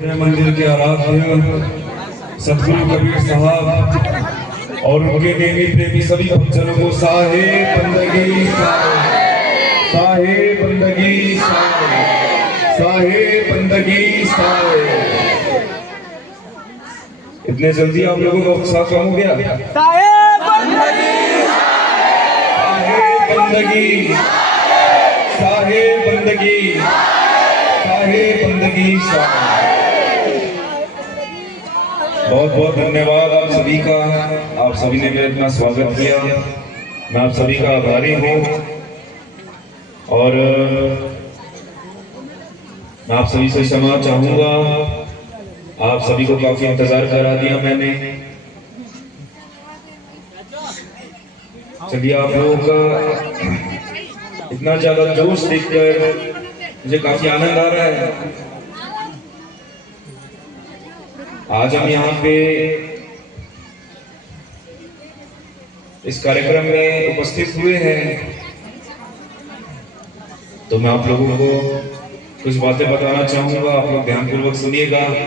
मंदिर के आराध्य सतगुरु कबीर साहब और उनके देवी प्रेमी सभी भक्तजनों को साहे बंदगी साहे बंदगी साहे बंदगी साहे। इतने जल्दी आप लोगों का उत्साह कम हो गया? साहे बंदगी साहे बंदगी साहे बंदगी साहे। बहुत बहुत धन्यवाद आप सभी का। आप सभी ने भी अपना स्वागत किया। मैं आप सभी का आभारी हूँ और मैं आप सभी से क्षमा चाहूंगा। आप सभी को काफी इंतजार करा दिया मैंने। चलिए, आप लोगों का इतना ज्यादा जोश देखकर मुझे काफी आनंद आ रहा है। आज हम यहाँ पे इस कार्यक्रम में उपस्थित हुए हैं, तो मैं आप लोगों को कुछ बातें बताना चाहूंगा। आप लोग ध्यानपूर्वक सुनिएगा। मैं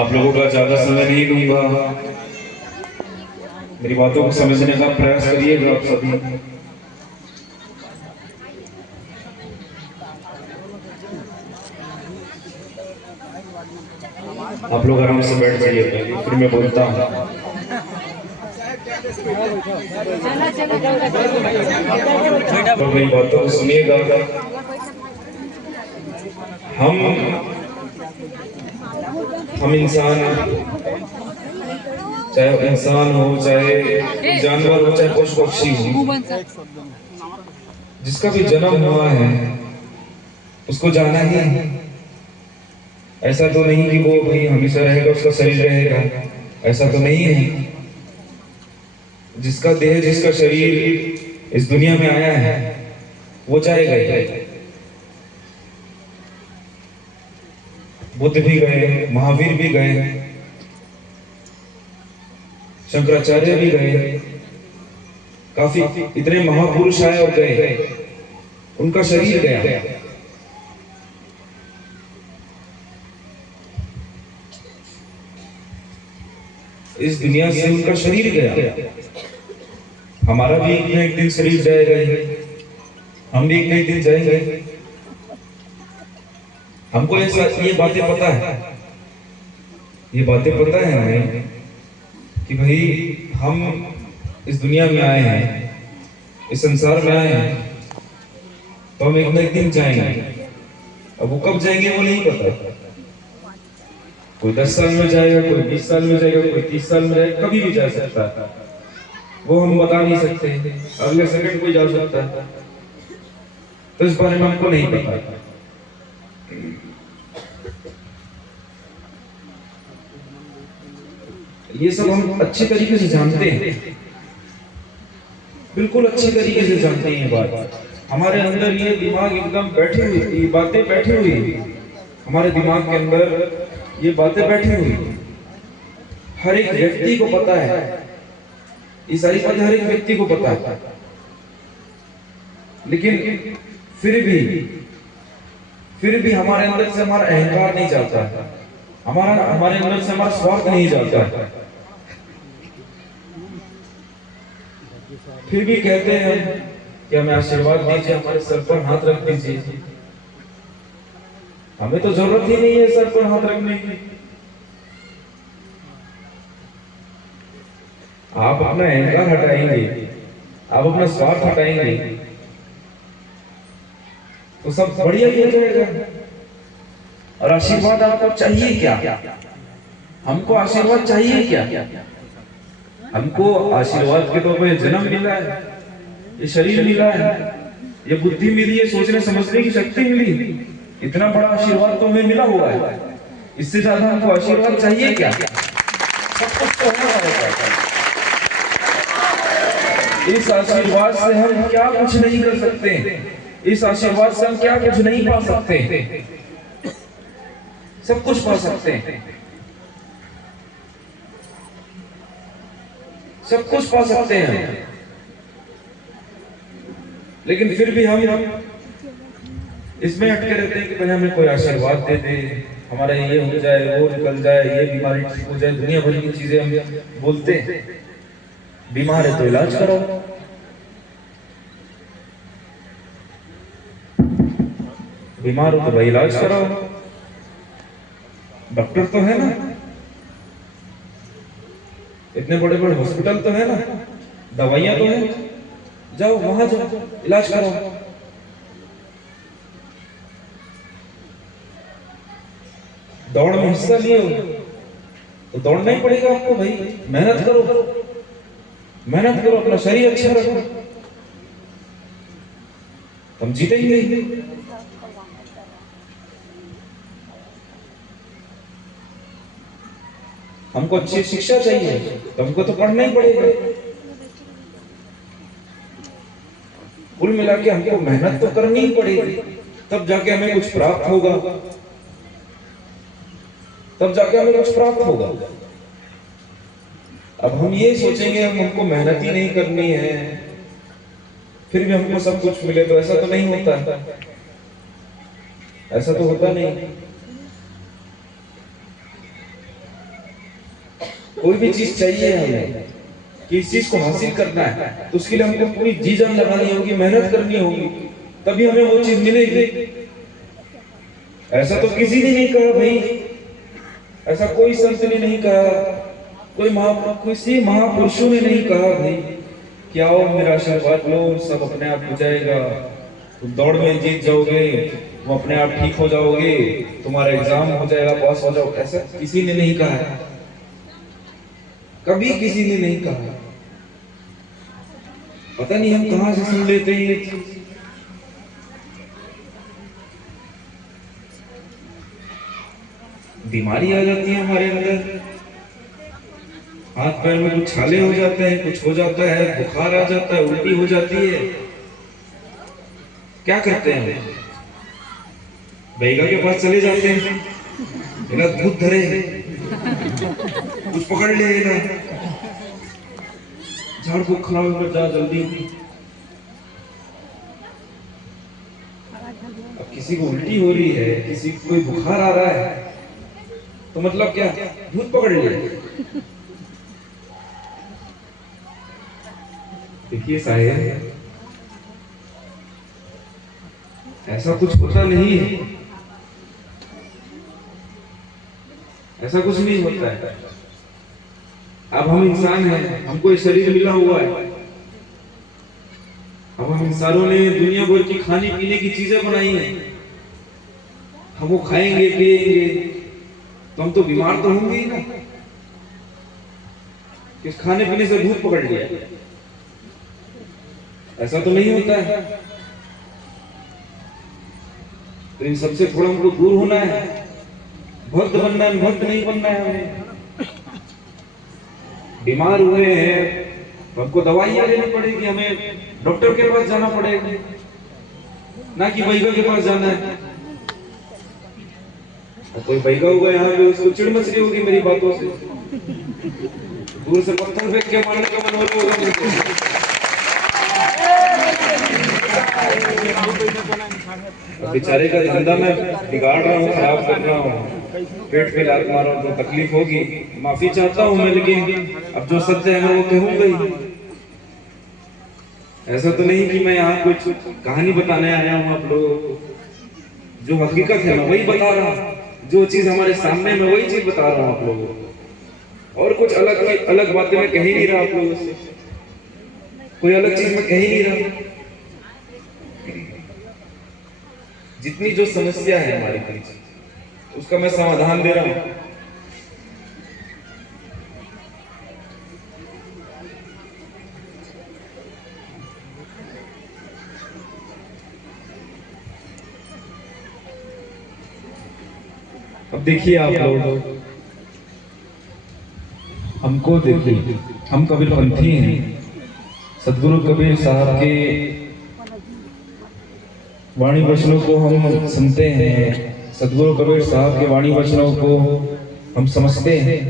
आप लोगों का ज्यादा समय नहीं लूंगा। मेरी बातों को समझने का प्रयास करिएगा आप सभी। आप लोग आराम से बैठ जाइए, फिर मैं बोलता हूँ। तो मेरी बातों को सुनिएगा। हम इंसान, चाहे इंसान हो, चाहे जानवर हो, चाहे पशु पक्षी हो, जिसका भी जन्म हुआ है उसको जाना ही है। ऐसा तो नहीं कि वो भाई हमेशा रहेगा, उसका शरीर रहेगा, ऐसा तो नहीं है। जिसका देह, जिसका शरीर इस दुनिया में आया है वो जाएगा ही। बुद्ध भी गए, महावीर भी गए, शंकराचार्य भी गए, काफी इतने महापुरुष आए और गए, उनका शरीर गया। इस दुनिया से उनका शरीर गया। हमारा भी एक न एक दिन शरीर जाएगा, हम भी एक न एक दिन जाएंगे। हमको ये बातें पता है, ये बातें पता है हमें कि भाई हम इस दुनिया में आए हैं, इस संसार में आए हैं, तो हम एक न एक दिन जाएंगे। अब वो कब जाएंगे वो नहीं पता। कोई 10 साल में जाएगा, कोई 20 साल में जाएगा, कोई 30 साल में जाएगा, कभी भी जा सकता है। वो हम बता नहीं सकते। अगले सेकंड कोई जा सकता है, तो इस बारे में हमको नहीं पता। ये सब हम अच्छी तरीके से जानते हैं, बिल्कुल अच्छी तरीके से जानते हैं। ये बात हमारे अंदर, ये दिमाग एकदम बैठी हुई, ये बातें बैठी हुई हमारे दिमाग के अंदर, ये बातें बैठी हुई। हर एक व्यक्ति को पता है, ये सारी बातें हर एक व्यक्ति को पता है। लेकिन फिर भी हमारे अंदर से हमारा अहंकार नहीं जाता, हमारे अंदर से हमारा स्वार्थ नहीं जाता। फिर भी कहते हैं कि हमें आशीर्वाद दीजिए, हमारे सर पर हाथ रख दीजिए। हमें तो जरूरत ही नहीं है सर पर हाथ रखने की। आप अपना अहंकार हटाएंगे, आप अपना स्वार्थ हटाएंगे, तो सब बढ़िया ही हो जाएगा। और आशीर्वाद आपको चाहिए क्या? हमको आशीर्वाद चाहिए क्या? हमको आशीर्वाद के तौर पर जन्म मिला है, ये शरीर मिला है, ये बुद्धि मिली है, सोचने समझने की शक्ति मिली। इतना बड़ा आशीर्वाद तो हमें मिला हुआ है। इससे ज्यादा हमको आशीर्वाद चाहिए क्या? सब कुछ तो है। इस आशीर्वाद से हम क्या कुछ नहीं कर सकते, इस आशीर्वाद से हम क्या कुछ नहीं पा सकते, सब कुछ पा सकते हैं, सब कुछ पा सकते हैं। लेकिन फिर भी हम इसमें अटके रहते हैं कि भाई हमें कोई आशीर्वाद दे दे, हमारा ये हो जाए, वो निकल जाए, ये बीमारी ठीक हो जाए, दुनिया भर की चीजें हम बोलते हैं। बीमार है तो इलाज कराओ, बीमार हो तो भाई इलाज कराओ, डॉक्टर तो है ना, इतने बड़े बड़े हॉस्पिटल तो है ना, दवाइयां तो है, जाओ वहां जाओ, इलाज कराओ। दौड़ में हिस्सा लिए हो तो दौड़ना ही पड़ेगा आपको भाई, मेहनत करो, मेहनत करो, अपना शरीर अच्छा रखो, हम जीतेंगे। हमको अच्छी शिक्षा चाहिए तो हमको तो पढ़ना ही पड़ेगा। कुल मिला के हमको मेहनत तो करनी ही पड़ेगी, तब जाके हमें कुछ प्राप्त होगा, तब जाके हमें कुछ प्राप्त होगा। अब हम ये सोचेंगे हमको मेहनत ही नहीं करनी है फिर भी हमको सब कुछ मिले, तो ऐसा तो नहीं होता, ऐसा तो होता नहीं। कोई भी चीज चाहिए हमें कि इस चीज को हासिल करना है तो उसके लिए हमको पूरी जी जान लगानी होगी, मेहनत करनी होगी, तभी हमें वो चीज मिलेगी। ऐसा तो किसी ने नहीं कहा भाई, ऐसा कोई संत ने नहीं कहा, किसी महापुरुषों ने नहीं कहा भाई कि आओ मेरा आशीर्वाद लो सब अपने आप हो जाएगा, तुम दौड़ में जीत जाओगे, तुम अपने आप ठीक हो जाओगे, तुम्हारा एग्जाम हो जाएगा, पास हो जाओ। ऐसा किसी ने नहीं कहा है, कभी किसी ने नहीं कहा। पता नहीं हम कहां से सुन लेते हैं ये चीज। बीमारी आ जाती है हमारे अंदर, हाथ पैर में कुछ छाले हो जाते हैं, कुछ हो जाता है, बुखार आ जाता है, उल्टी हो जाती है। क्या करते हैं हम? बैगा के पास चले जाते हैं, इना भूत धरे, कुछ पकड़ ले ना, झाड़ फूक खराब कर जा जल्दी। अब किसी को उल्टी हो रही है, किसी को कोई बुखार आ रहा है, तो मतलब क्या, भूत पकड़ लिया। देखिए साहेब, ऐसा कुछ होता नहीं है, ऐसा कुछ नहीं होता है। अब हम इंसान हैं, हमको ये शरीर मिला हुआ है, अब हम इंसानों ने दुनिया भर की खाने पीने की चीजें बनाई हैं, हम वो खाएंगे पिएंगे तो हम तो बीमार तो होंगे ही ना, कि खाने पीने से भूत पकड़ लिया। ऐसा तो नहीं होता है। तो इन सबसे थोड़ा हमको दूर होना है, भक्त बनना है, भक्त नहीं बनना है हमें। बीमार हुए हैं तो हमको दवाइयां लेनी पड़ेगी, हमें डॉक्टर के पास जाना पड़ेगा, ना कि बैगा के पास जाना है। और कोई बैगा होगा यहाँ पे, उसको चिड़ मचली होगी मेरी बातों से, दूर से पत्थर फेंक के मारने का मन हो रहा होगा। बेचारे का धंधा मैं बिगाड़ रहा हूँ, खराब कर रहा हूँ, पेट पे लात मार रहा हूँ, तो तकलीफ होगी, माफी चाहता हूँ मैं, लेकिन अब जो सत्य है मैं वो कहूँगा ही। ऐसा तो नहीं कि मैं यहाँ कुछ कहानी बताने आया हूँ आप लोगों को, जो हकीकत है मैं वही बता रहा हूँ, जो चीज हमारे सामने मैं वही चीज बता रहा हूँ आप लोगों को, और कुछ अलग बातें मैं कह ही नहीं रहा आप लोगों से, कोई अलग चीज मैं कह ही नहीं रहा। जितनी जो समस्या है हमारी पीछे, उसका मैं समाधान दे रहा हूं। अब देखिए आप लोग, हमको देखिए, हम कबीरपंथी हैं, सदगुरु कबीर साहब के वाणी वचनों को हम सुनते हैं, सदगुरु कबीर साहब के वाणी वचनों को हम समझते हैं,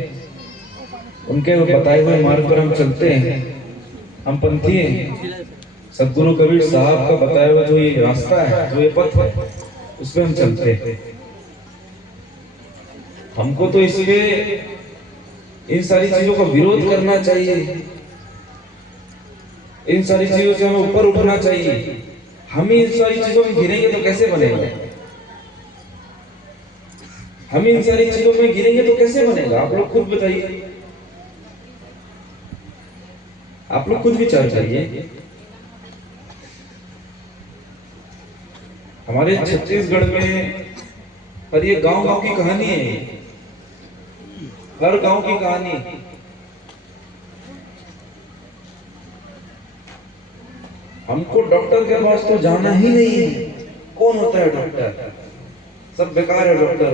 उनके बताए हुए मार्ग पर हम चलते हैं, हम पंथी हैं। सदगुरु कबीर साहब का बताया हुआ जो ये रास्ता है, जो ये पथ है, उस पर हम चलते हैं। हमको तो इसलिए इन सारी चीजों का विरोध करना चाहिए, इन सारी चीजों से हमें ऊपर उठना चाहिए। हम ही इन सारी चीजों में गिरेंगे तो कैसे बनेगा? हम इन सारी चीजों में गिरेंगे तो कैसे बनेगा? आप लोग खुद बताइए, आप लोग खुद विचार करिए। हमारे छत्तीसगढ़ में और ये गांव गांव की कहानी है, हर गांव की कहानी। हमको डॉक्टर के पास तो जाना ही नहीं है। कौन होता है डॉक्टर? सब बेकार है डॉक्टर।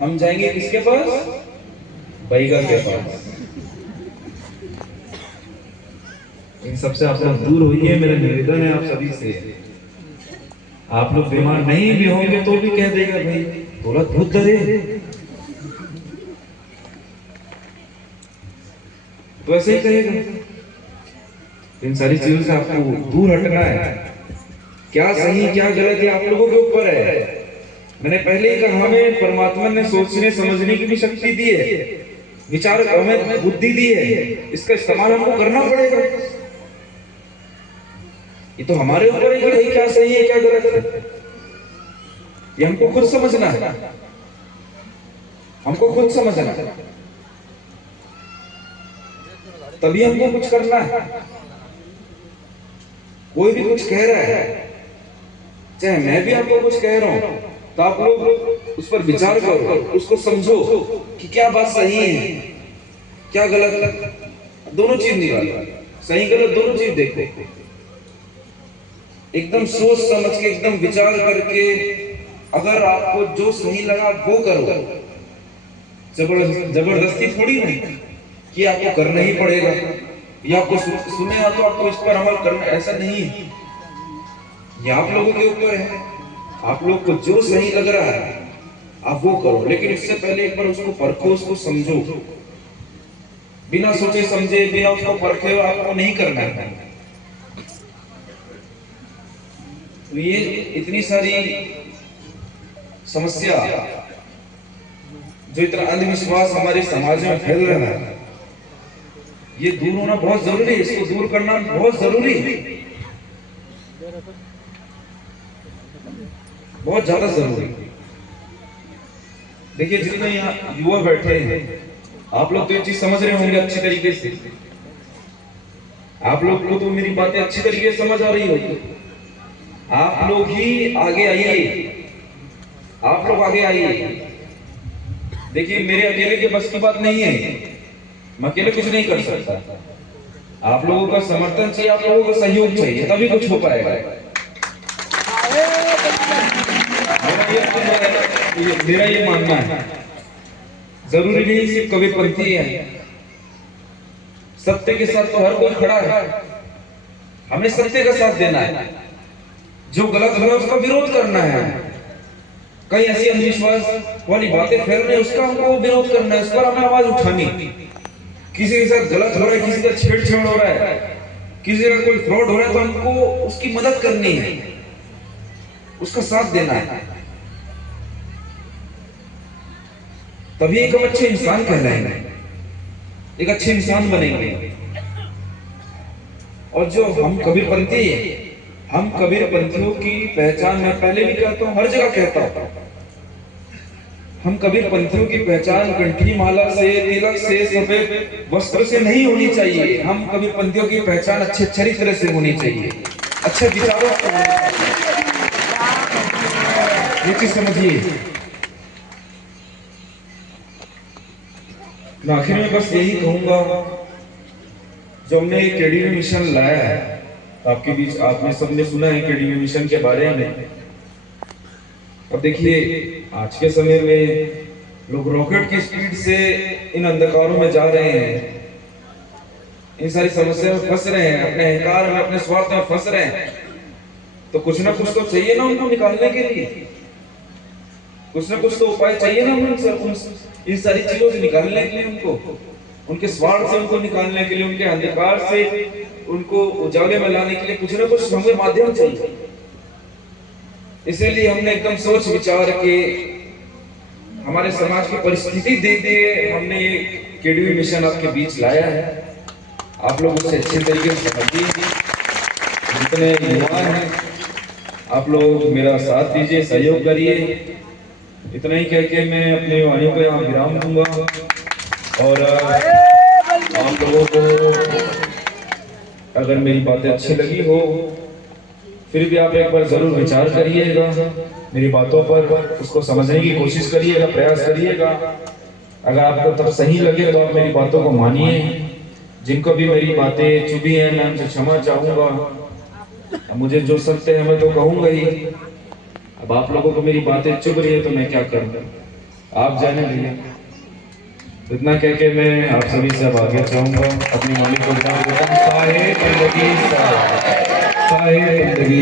हम जाएंगे किसके पास? बैगा के पास। इन सबसे आप लोग दूर होइए, मेरा निवेदन है आप सभी से। आप लोग बीमार नहीं भी होंगे तो भी कह देगा भाई थोड़ा दूध दे, तो ऐसे ही कहेगा। इन सारी चीजों से आपको दूर हटना है। क्या सही क्या गलत है आप लोगों के ऊपर है। मैंने पहले ही कहा, हमें परमात्मा ने सोचने समझने की भी शक्ति दी है, विचार हमें बुद्धि दी है, इसका इस्तेमाल हमको करना पड़ेगा। ये तो हमारे ऊपर है कि भाई क्या सही है क्या गलत है, ये हमको खुद समझना है, हमको खुद समझना है, तभी हमको कुछ करना है। कोई भी कुछ कह रहा है, चाहे मैं भी आपको कुछ कह रहा हूं, तो आप लोग उस पर विचार करो, उसको समझो कि क्या बात सही है क्या गलत। दोनों चीज निकालो, सही गलत दोनों चीज देखो, एकदम सोच समझ के, एकदम विचार करके। अगर आपको जो सही लगा वो करो, जबरदस्ती थोड़ी नहीं कि आपको करना ही पड़ेगा, या आपको सुनेगा तो आपको इस पर अमल करना, ऐसा नहीं है। ये आप लोगों के ऊपर है, आप लोग को जो सही लग रहा है आप वो करो, लेकिन इससे पहले एक बार उसको परखो, उसको समझो। बिना सोचे समझे, बिना उसको परखे आपको नहीं करना है। तो ये इतनी सारी समस्या, जो इतना अंधविश्वास हमारे समाज में फैल रहा है, ये दूर होना बहुत जरूरी है। इसको दूर करना बहुत जरूरी है, बहुत ज्यादा जरूरी। देखिए जितने यहाँ युवा बैठे हैं, आप लोग तो ये चीज समझ रहे होंगे अच्छी तरीके से। आप लोग को तो मेरी बातें अच्छी तरीके से समझ आ रही होगी। आप लोग ही आगे आइए, आप लोग आगे आइए। देखिए मेरे अकेले के बस की बात नहीं है, मैं अकेले कुछ नहीं कर सकता। आप लोगों का समर्थन चाहिए, आप लोगों का सहयोग चाहिए, तभी कुछ हो पाएगा। मेरा ये मानना है, जरूरी नहीं सिर्फ कबीरपंथी है, सत्य के साथ तो हर कोई खड़ा है। हमें सत्य का साथ देना है, जो गलत है उसका विरोध करना है। कई ऐसी अंधविश्वास वाली बातें फैल रही है, उसका हमको विरोध करना है, उस पर हमें आवाज उठानी। किसी के साथ गलत हो रहा है, किसी का छेड़छाड़ हो रहा है, किसी का कोई फ्रॉड हो रहा है, तो हमको उसकी मदद करनी है, उसका साथ देना है, तभी एक हम अच्छे इंसान कहलाएंगे, एक अच्छे इंसान बनेंगे। और जो हम कबीरपंथी हैं, हम कबीरपंथियों की पहचान, मैं पहले भी कहता हूं, हर जगह कहता हूं, हम कबीरपंथियों की पहचान कंठी माला से, तिलक से, सफेद वस्त्र से नहीं होनी चाहिए। हम कबीरपंथियों की पहचान अच्छे चरित्र से होनी चाहिए, अच्छे विचारों से होनी चाहिए। ये चीज समझिए। मैं आखिर में बस यही कहूंगा, जो हमने केडीवी मिशन लाया है आपके बीच, आपने सबने सुना है केडीवी मिशन के बारे में। अब देखिए आज के समय में लोग रॉकेट की स्पीड से इन अंधकारों में जा रहे हैं, इन सारी समस्या में फंस रहे हैं, अपने अहंकार में, अपने स्वार्थ में फंस रहे हैं। तो कुछ ना कुछ तो चाहिए ना उनको निकालने के लिए, कुछ ना कुछ तो उपाय चाहिए ना इन सारी चीजों से निकालने के लिए, उनको उनके स्वार्थ से उनको निकालने के लिए, उनके अंधकार से उनको उजाले में लाने के लिए कुछ ना कुछ हमें माध्यम चाहिए। इसीलिए हमने एकदम सोच विचार के हमारे समाज की परिस्थिति देख के हमने ये केडीवी मिशन आपके बीच लाया है। आप लोग उससे अच्छे तरीके से समझिए, जितने युवा हैं आप लोग मेरा साथ दीजिए, सहयोग करिए। इतना ही कह के मैं अपनी वाणी को यहाँ विराम दूंगा और आप लोगों को अगर मेरी बातें अच्छी लगी हो फिर भी आप एक बार जरूर विचार करिएगा मेरी बातों पर, उसको समझने की कोशिश करिएगा, प्रयास करिएगा। अगर आपको तब सही लगे तो आप मेरी बातों को मानिए। जिनको भी मेरी बातें चुभी हैं मैं उनसे क्षमा चाहूंगा। मुझे जो सत्य है मैं तो कहूंगा ही। अब आप लोगों को मेरी बातें चुभ रही है तो मैं क्या करूंगा, आप जाने भैया। इतना कह के मैं आप सभी से अब आगे चाहूंगा। अपनी मालिक को साहे जिंदगी साहे जिंदगी